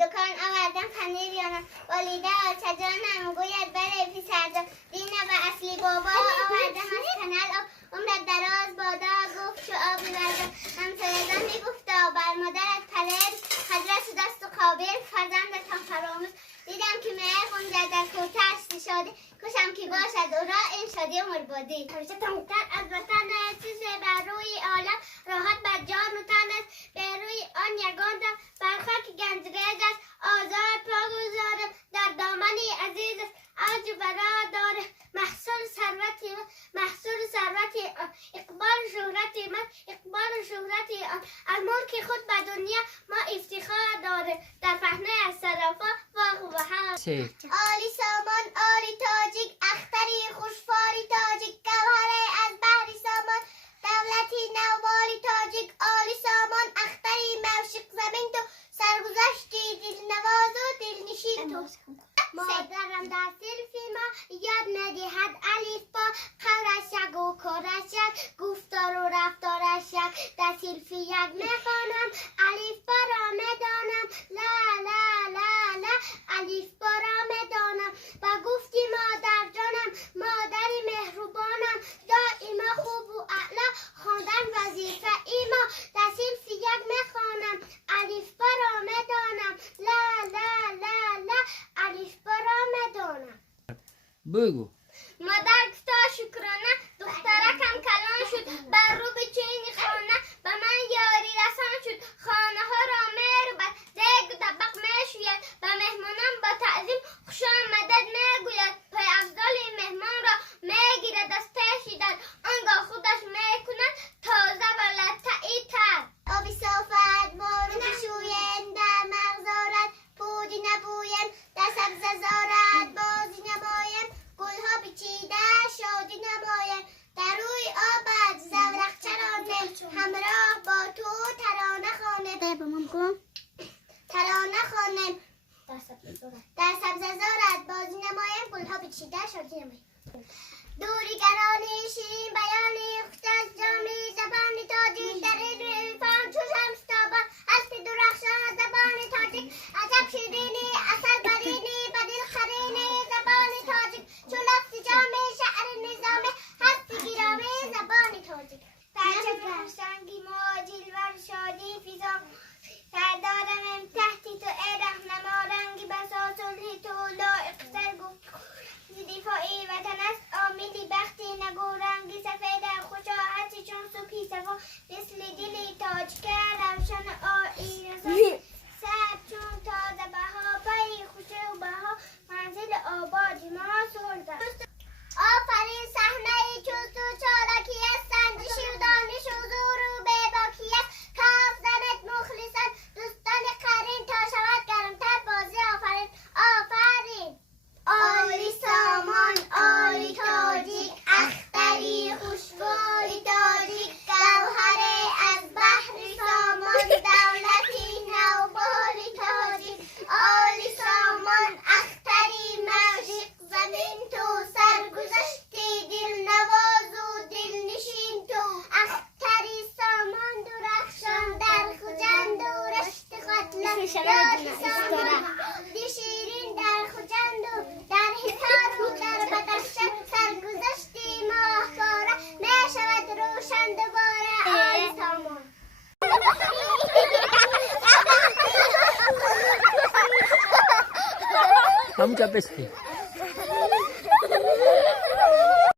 دکان آوردم پنیر یانم والیده آچه جانم گوید بله پسرجان دینه و اصلی بابا آوردم از کنال آب عمرت دراز بادا گفت شو آبی بردم همسایگان میگفتا بر مادرت پلر حضرت دست و قابل فرزندتان فراموش دیدم که مهر غنجه در کوته‌اش شادی کشم که باشد او را این شادی عمر بادی همیشه تمام‌تر از وطن چیز بر روی عالم راحت بر جان و تن است به روی آن یگان دم بر خاک گنجگرد است آزاد پا گذارم در دامن عزیز است عرض برا داره محصول ثروتی اقبال شهرتی من اقبال شهرتی آن از ملک خود به دنیا ما افتخار داره در پهنه از صرافا واق و بهار آلی سامان آلی تاجیک اختری خوشفاری تاجیک گوهره از بحری سامان دولتی نوبالی تاجیک آلی سامان اختری موشق زمین تو سرگذشتی دلنواز و دلنشین تو مادرم در سلفی ما یاد ندهد الف با قورش یک و کارش یک گفتار و رفتارش یک در سلفی یک میخوانم الف با را میدانم لا لا لا لا الف با را میدانم و گفتی مادر جانم مادری مهربانم دائما خوب و اعلا خواندن وظیفه ایما در سلفی یک میخوانم الف با را میدانم لا لا لا لا الف با را میدانم بگو مادر گفتا شکرانه دخترکم کلان شد بر رو به چین خانه به من یاری رسان شد خانه ها را مهر بر دیگ و طبق میشوید به مهمانم با تعظیم خوش آمدد میگوید پای افضل مهمان را میگیرد از پیشیدن آنگاه خودش میکند تازه و لطعی تر آبی صافت بارو بشویم در مغزارت پودی نبویم در سبزه زارت بازی نمایم گلها بچیده شادی نمایم در روی آبت زورق چرانه همراه با تو ترانه خوانم ترانه خوانم در سبزه زارت بازی نمایم گلها بچیده شادی نمایم دوری گرانی شیرین بیانی خوش از جامی زبانی تاجیک در این فهم چو شمس تابان هستی درخشان زبانی تاجیک عجب شیرینی اصل برینی بدل خرینی زبانی تاجیک چو لفظ جامی شعر نظامی هستی گرامی زبانی تاجیک پرچه فرسنگی ماجیل ور شادی فیزان سردارم ام تحتی تو ای رهنما رنگی بسا صلحی تو لائق سر گفت دفاعی وطن است آمیدی بختی نگو رنگی سفید خوشاحتی چون صبحی صفا مثل دلی تاج کرد روشن آیی رسان سب چون تازه بها پی خوشه و بها منزل آبادی ما سلطه آفرین صحنه ای چون تو چالکی است سنجشی و دانش و زور و بباکی است کاف زنت مخلصن دوستان قرین تا شود گرمتر بازی آفرین آفرین آلی سامان آلی تاجیک اختری خوشباری تاجیک گوهره از بحری سامان دولتی نوباری تاجیک آلی سامان اختری موشق زمین تو سرگذشتی دل نواز و دل نشین تو اختری سامان درخشان در خجند و رشت قتلم یادی سامان شیرین در خجند و در حصار و در بدخشان سرگذشتی ماهواره می شود روشن دوباره آل سامان kamu capek sih